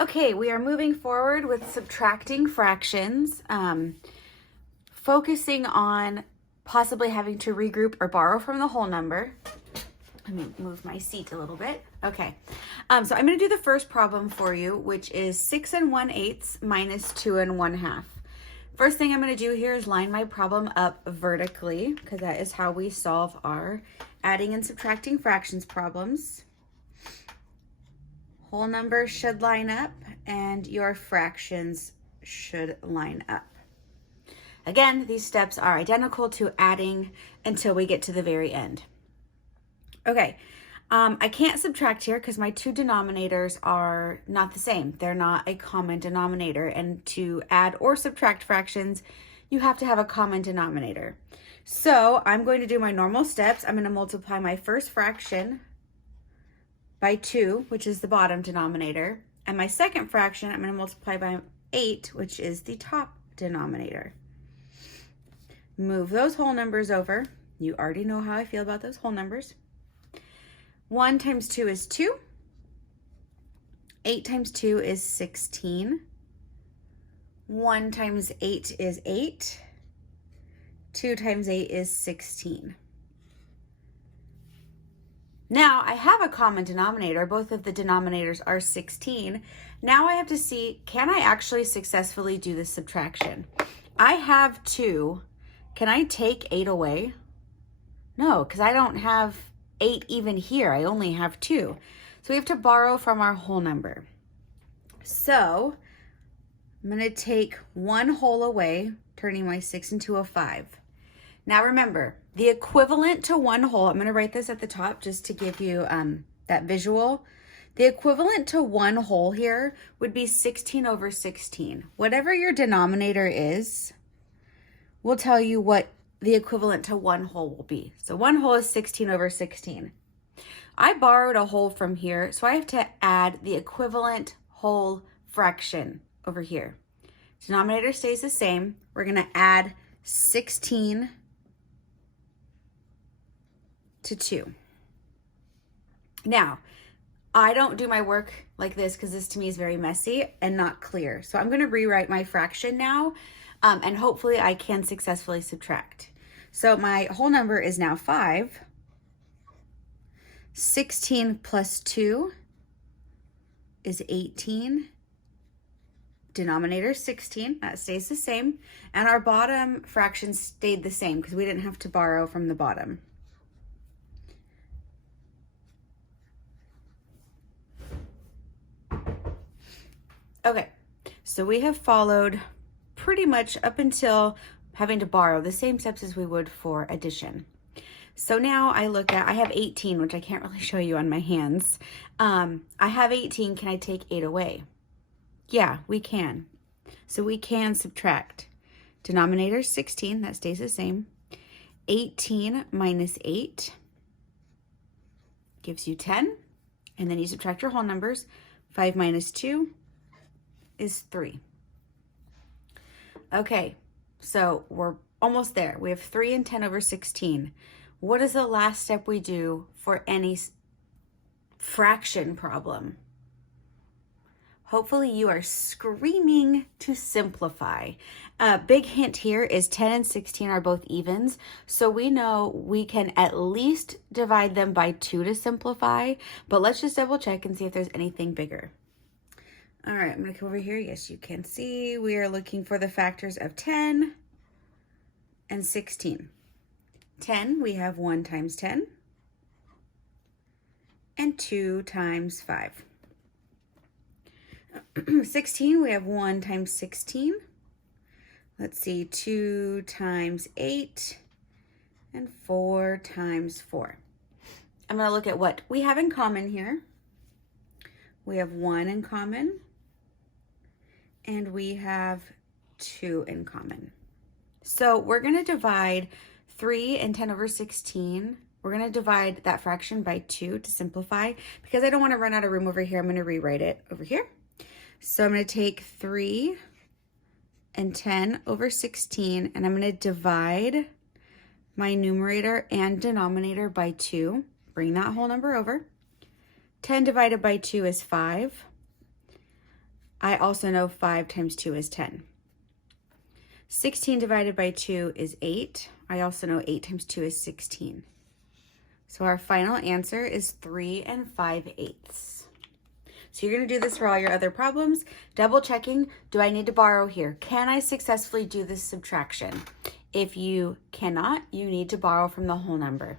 Okay, we are moving forward with subtracting fractions, focusing on possibly having to regroup or borrow from the whole number. Let me move my seat a little bit. Okay, so I'm going to do the first problem for you, which is 6 1/8 minus 2 1/2. First thing I'm going to do here is line my problem up vertically, because that is how we solve our adding and subtracting fractions problems. Whole numbers should line up and your fractions should line up. Again, these steps are identical to adding until we get to the very end. Okay, I can't subtract here because my two denominators are not the same. They're not a common denominator, and to add or subtract fractions, you have to have a common denominator. So I'm going to do my normal steps. I'm going to multiply my first fraction by 2, which is the bottom denominator, and my second fraction I'm going to multiply by 8, which is the top denominator. Move those whole numbers over. You already know how I feel about those whole numbers. 1 times 2 is 2. 8 times 2 is 16. 1 times 8 is 8. 2 times 8 is 16. Now I have a common denominator. Both of the denominators are 16. Now I have to see, can I actually successfully do this subtraction? I have 2. Can I take 8 away? No, because I don't have 8 even here. I only have 2. So we have to borrow from our whole number. So I'm going to take 1 whole away, turning my 6 into a 5. Now remember, the equivalent to 1 whole, I'm going to write this at the top just to give you that visual. The equivalent to 1 whole here would be 16 over 16. Whatever your denominator is, will tell you what the equivalent to 1 whole will be. So 1 whole is 16 over 16. I borrowed a whole from here, so I have to add the equivalent whole fraction over here. Denominator stays the same. We're going to add 16 to 2. Now, I don't do my work like this because this to me is very messy and not clear. So I'm going to rewrite my fraction now, and hopefully I can successfully subtract. So my whole number is now 5. 16 plus 2 is 18. Denominator 16, that stays the same. And our bottom fraction stayed the same because we didn't have to borrow from the bottom. Okay, so we have followed pretty much up until having to borrow the same steps as we would for addition. So now I look at, I have 18, which I can't really show you on my hands. I have 18, can I take 8 away? Yeah, we can. So we can subtract. Denominator 16, that stays the same. 18 minus 8 gives you 10. And then you subtract your whole numbers. 5 minus 2 is 3. Okay, so we're almost there. We have 3 and 10 over 16. What is the last step we do for any fraction problem? Hopefully you are screaming to simplify. Big hint here is 10 and 16 are both evens, so we know we can at least divide them by 2 to simplify, but let's just double check and see if there's anything bigger. All right, I'm gonna come over here. Yes, you can see we are looking for the factors of 10 and 16. 10, we have 1 times 10 and 2 times 5. 16, we have 1 times 16. Let's see, 2 times 8 and 4 times 4. I'm gonna look at what we have in common here. We have 1 in common, and we have 2 in common. So we're going to divide 3 and 10 over 16. We're going to divide that fraction by 2 to simplify. Because I don't want to run out of room over here, I'm going to rewrite it over here. So I'm going to take 3 and 10 over 16, and I'm going to divide my numerator and denominator by 2. Bring that whole number over. 10 divided by 2 is 5. I also know 5 times 2 is 10. 16 divided by 2 is 8. I also know 8 times 2 is 16. So our final answer is 3 5/8. So you're going to do this for all your other problems. Double checking, do I need to borrow here? Can I successfully do this subtraction? If you cannot, you need to borrow from the whole number.